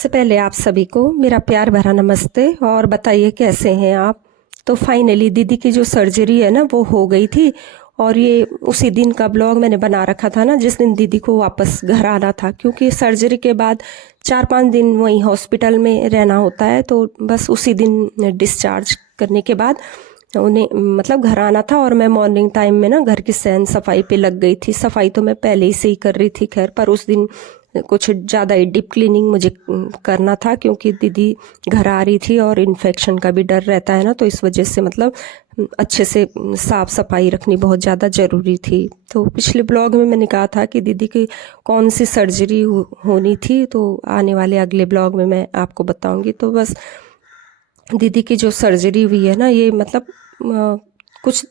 सबसे पहले आप सभी को मेरा प्यार भरा नमस्ते और बताइए कैसे हैं आप। तो फाइनली दीदी की जो सर्जरी है ना वो हो गई थी और ये उसी दिन का ब्लॉग मैंने बना रखा था ना जिस दिन दीदी को वापस घर आना था, क्योंकि सर्जरी के बाद 4-5 दिन वहीं हॉस्पिटल में रहना होता है। तो बस उसी दिन डिस्चार्ज करने के बाद उन्हें मतलब घर आना था और मैं मॉर्निंग टाइम में ना घर की सैन सफाई पे लग गई थी। सफाई तो मैं पहले ही से ही कर रही थी खैर, पर उस दिन कुछ ज़्यादा ही डीप क्लीनिंग मुझे करना था क्योंकि दीदी घर आ रही थी और इन्फेक्शन का भी डर रहता है ना, तो इस वजह से मतलब अच्छे से साफ़ सफाई रखनी बहुत ज़्यादा ज़रूरी थी। तो पिछले ब्लॉग में मैंने कहा था कि दीदी की कौन सी सर्जरी होनी थी, तो आने वाले अगले ब्लॉग में मैं आपको बताऊंगी। तो बस दीदी की जो सर्जरी हुई है ना ये मतलब कुछ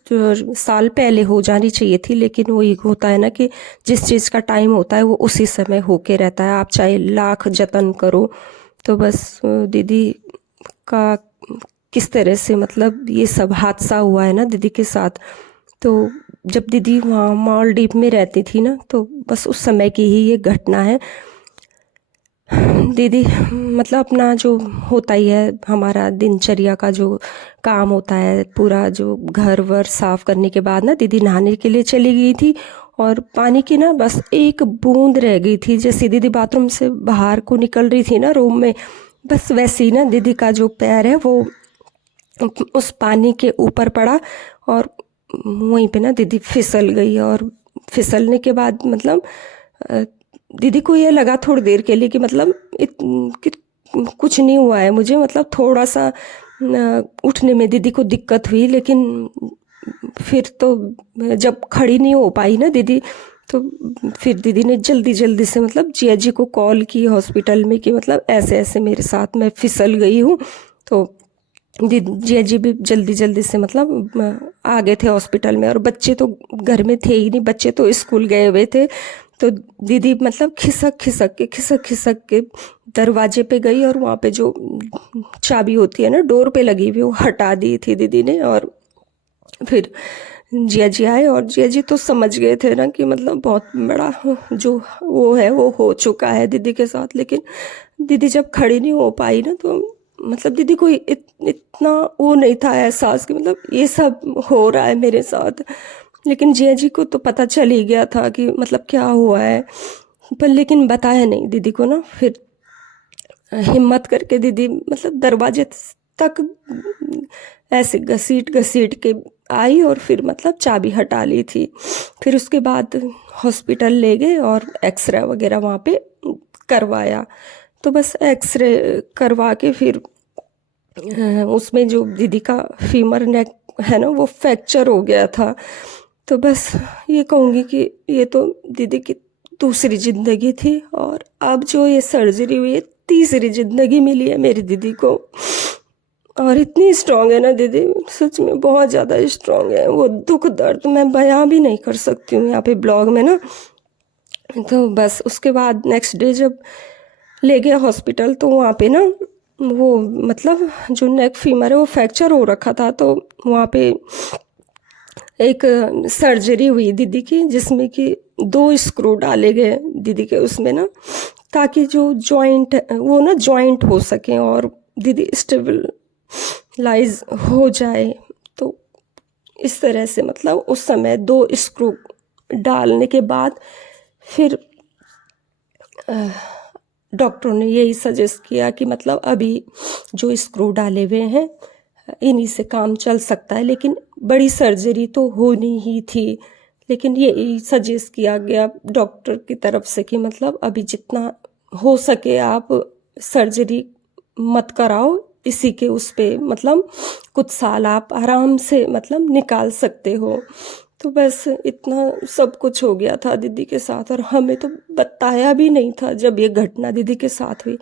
साल पहले हो जानी चाहिए थी, लेकिन वो एक होता है ना कि जिस चीज़ का टाइम होता है वो उसी समय होके रहता है, आप चाहे लाख जतन करो। तो बस दीदी का किस तरह से मतलब ये सब हादसा हुआ है ना दीदी के साथ। तो जब दीदी वहाँ मालदीव में रहती थी ना, तो बस उस समय की ही ये घटना है। दीदी मतलब अपना जो होता ही है हमारा दिनचर्या का जो काम होता है, पूरा जो घर वर साफ करने के बाद ना दीदी नहाने के लिए चली गई थी और पानी की ना बस एक बूंद रह गई थी। जैसे दीदी बाथरूम से बाहर को निकल रही थी ना रूम में, बस वैसे ही ना दीदी का जो पैर है वो उस पानी के ऊपर पड़ा और वहीं पे ना दीदी फिसल गई। और फिसलने के बाद मतलब दीदी को ये लगा थोड़ी देर के लिए कि मतलब कि कुछ नहीं हुआ है मुझे, मतलब थोड़ा सा उठने में दीदी को दिक्कत हुई, लेकिन फिर तो जब खड़ी नहीं हो पाई ना दीदी, तो फिर दीदी ने जल्दी जल्दी से मतलब जिया जी को कॉल की हॉस्पिटल में कि मतलब ऐसे ऐसे मेरे साथ मैं फिसल गई हूँ। तो जिया जी भी जल्दी जल्दी से मतलब आ गए थे हॉस्पिटल में, और बच्चे तो घर में थे ही नहीं, बच्चे तो स्कूल गए हुए थे। तो दीदी मतलब खिसक खिसक के दरवाजे पे गई और वहाँ पे जो चाबी होती है ना डोर पे लगी हुई वो हटा दी थी दीदी ने। और फिर जिया जी आए और जिया जी तो समझ गए थे ना कि मतलब बहुत बड़ा जो वो है वो हो चुका है दीदी के साथ। लेकिन दीदी जब खड़ी नहीं हो पाई ना, तो मतलब दीदी को इतना वो नहीं था एहसास कि मतलब ये सब हो रहा है मेरे साथ। लेकिन जिया जी को तो पता चल ही गया था कि मतलब क्या हुआ है, पर लेकिन बताया नहीं दीदी को ना। फिर हिम्मत करके दीदी मतलब दरवाजे तक ऐसे घसीट घसीट के आई और फिर मतलब चाबी हटा ली थी। फिर उसके बाद हॉस्पिटल ले गए और एक्सरे वगैरह वहाँ पे करवाया। तो बस एक्सरे करवा के फिर उसमें जो दीदी का फीमर नेक है ना वो फ्रैक्चर हो गया था। तो बस ये कहूँगी कि ये तो दीदी की दूसरी ज़िंदगी थी, और अब जो ये सर्जरी हुई है तीसरी ज़िंदगी मिली है मेरी दीदी को। और इतनी स्ट्रांग है ना दीदी, सच में बहुत ज़्यादा स्ट्रांग है। वो दुख दर्द मैं बयां भी नहीं कर सकती हूँ यहाँ पे ब्लॉग में ना। तो बस उसके बाद नेक्स्ट डे जब ले गए हॉस्पिटल, तो वहाँ पे ना वो मतलब जो नेक फीमर है वो फ्रैक्चर हो रखा था। तो वहाँ पे एक सर्जरी हुई दीदी की, जिसमें कि 2 स्क्रू डाले गए दीदी के उसमें ना, ताकि जो जॉइंट वो ना जॉइंट हो सके और दीदी स्टेबलाइज हो जाए। तो इस तरह से मतलब उस समय 2 स्क्रू डालने के बाद फिर डॉक्टरों ने यही सजेस्ट किया कि मतलब अभी जो स्क्रू डाले हुए हैं इन्हीं से काम चल सकता है, लेकिन बड़ी सर्जरी तो होनी ही थी। लेकिन ये सजेस्ट किया गया डॉक्टर की तरफ से कि मतलब अभी जितना हो सके आप सर्जरी मत कराओ, इसी के उस पे मतलब कुछ साल आप आराम से मतलब निकाल सकते हो। तो बस इतना सब कुछ हो गया था दीदी के साथ, और हमें तो बताया भी नहीं था जब ये घटना दीदी के साथ हुई।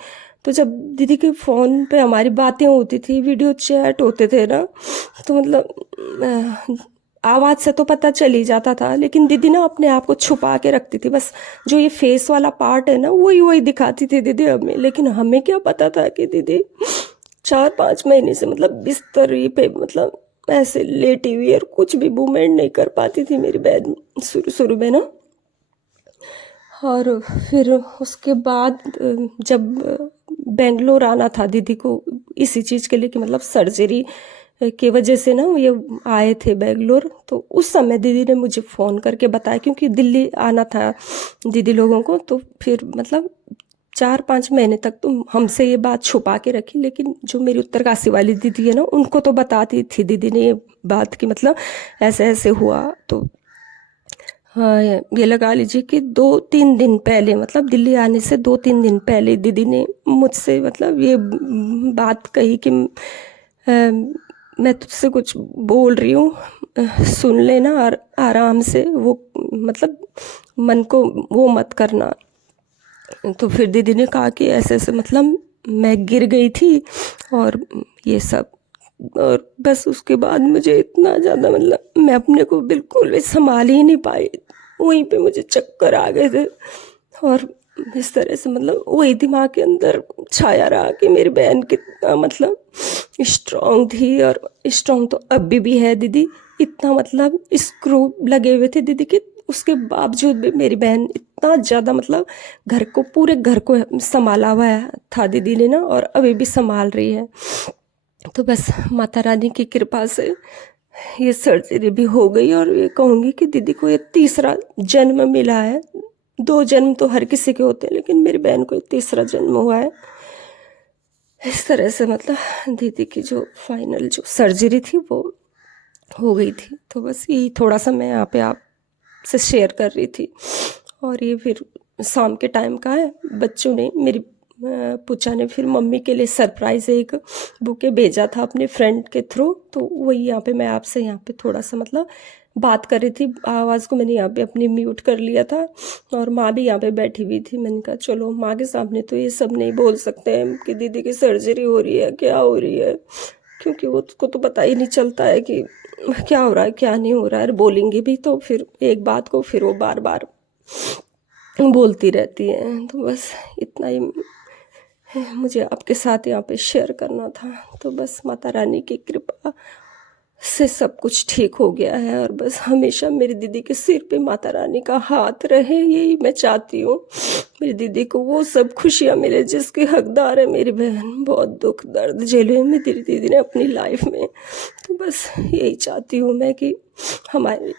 तो जब दीदी के फ़ोन पे हमारी बातें होती थी, वीडियो चैट होते थे ना, तो मतलब आवाज़ से तो पता चल ही जाता था, लेकिन दीदी ना अपने आप को छुपा के रखती थी। बस जो ये फेस वाला पार्ट है ना वही वही दिखाती थी दीदी हमें। लेकिन हमें क्या पता था कि दीदी 4-5 महीने से मतलब बिस्तर पे मतलब ऐसे लेटी हुई और कुछ भी मूवमेंट नहीं कर पाती थी मेरी बहन शुरू शुरू में ना। और फिर उसके बाद जब बेंगलोर आना था दीदी को इसी चीज़ के लिए कि मतलब सर्जरी की वजह से ना ये आए थे बेंगलोर। तो उस समय दीदी ने मुझे फ़ोन करके बताया, क्योंकि दिल्ली आना था दीदी लोगों को। तो फिर मतलब 4-5 महीने तक तो हमसे ये बात छुपा के रखी, लेकिन जो मेरी उत्तरकाशी वाली दीदी है ना, उनको तो बताती थी दीदी ने ये बात कि मतलब ऐसे ऐसे हुआ। तो हाँ, ये लगा लीजिए कि 2-3 दिन पहले, मतलब दिल्ली आने से 2-3 दिन पहले दीदी ने मुझसे मतलब ये बात कही कि मैं तुझसे कुछ बोल रही हूँ, सुन लेना और आराम से वो मतलब मन को वो मत करना। तो फिर दीदी ने कहा कि ऐसे ऐसे मतलब मैं गिर गई थी और ये सब। और बस उसके बाद मुझे इतना ज़्यादा मतलब मैं अपने को बिल्कुल भी संभाल ही नहीं पाई। वहीं पे मुझे चक्कर आ गए थे और इस तरह से मतलब वही दिमाग के अंदर छाया रहा कि मेरी बहन कितना मतलब स्ट्रांग थी। और स्ट्रांग तो अभी भी है दीदी। इतना मतलब स्क्रू लगे हुए थे दीदी के, उसके बावजूद भी मेरी बहन इतना ज़्यादा मतलब घर को, पूरे घर को संभाला हुआ था दीदी ने ना, और अभी भी संभाल रही है। तो बस माता रानी की कृपा से ये सर्जरी भी हो गई। और ये कहूँगी कि दीदी को ये तीसरा जन्म मिला है। 2 जन्म तो हर किसी के होते हैं, लेकिन मेरी बहन को ये तीसरा जन्म हुआ है। इस तरह से मतलब दीदी की जो फाइनल जो सर्जरी थी वो हो गई थी। तो बस यही थोड़ा सा मैं यहाँ पे आपसे शेयर कर रही थी। और ये फिर शाम के टाइम का है। बच्चों ने, मेरी पूजा ने फिर मम्मी के लिए सरप्राइज़ एक बुके भेजा था अपने फ्रेंड के थ्रू। तो वही यहाँ पे मैं आपसे यहाँ पे थोड़ा सा मतलब बात कर रही थी। आवाज़ को मैंने यहाँ पे अपनी म्यूट कर लिया था और माँ भी यहाँ पे बैठी हुई थी। मैंने कहा चलो माँ के सामने तो ये सब नहीं बोल सकते हैं कि दीदी की सर्जरी हो रही है, क्या हो रही है, क्योंकि वो उसको तो पता ही नहीं चलता है कि क्या हो रहा है क्या नहीं हो रहा है। बोलेंगे भी तो फिर एक बात को फिर वो बार बार बोलती रहती है। तो बस इतना ही मुझे आपके साथ यहाँ पे शेयर करना था। तो बस माता रानी की कृपा से सब कुछ ठीक हो गया है। और बस हमेशा मेरी दीदी के सिर पे माता रानी का हाथ रहे, यही मैं चाहती हूँ। मेरी दीदी को वो सब खुशियाँ मिले जिसकी हकदार है मेरी बहन। बहुत दुख दर्द झेले मेरी दीदी ने अपनी लाइफ में। तो बस यही चाहती हूँ मैं कि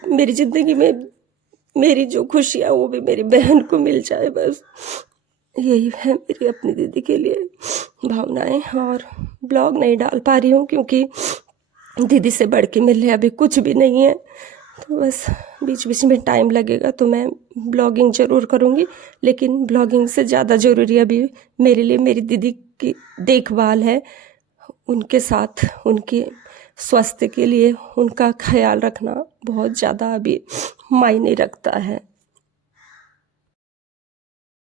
मेरी ज़िंदगी में मेरी जो खुशियाँ वो भी मेरी बहन को मिल जाए। बस यही है मेरी अपनी दीदी के लिए भावनाएं। और ब्लॉग नहीं डाल पा रही हूँ क्योंकि दीदी से बढ़ के मेरे लिए अभी कुछ भी नहीं है। तो बस बीच बीच में टाइम लगेगा तो मैं ब्लॉगिंग ज़रूर करूँगी, लेकिन ब्लॉगिंग से ज़्यादा ज़रूरी अभी मेरे लिए मेरी दीदी की देखभाल है। उनके साथ उनके स्वास्थ्य के लिए उनका ख्याल रखना बहुत ज़्यादा अभी मायने रखता है।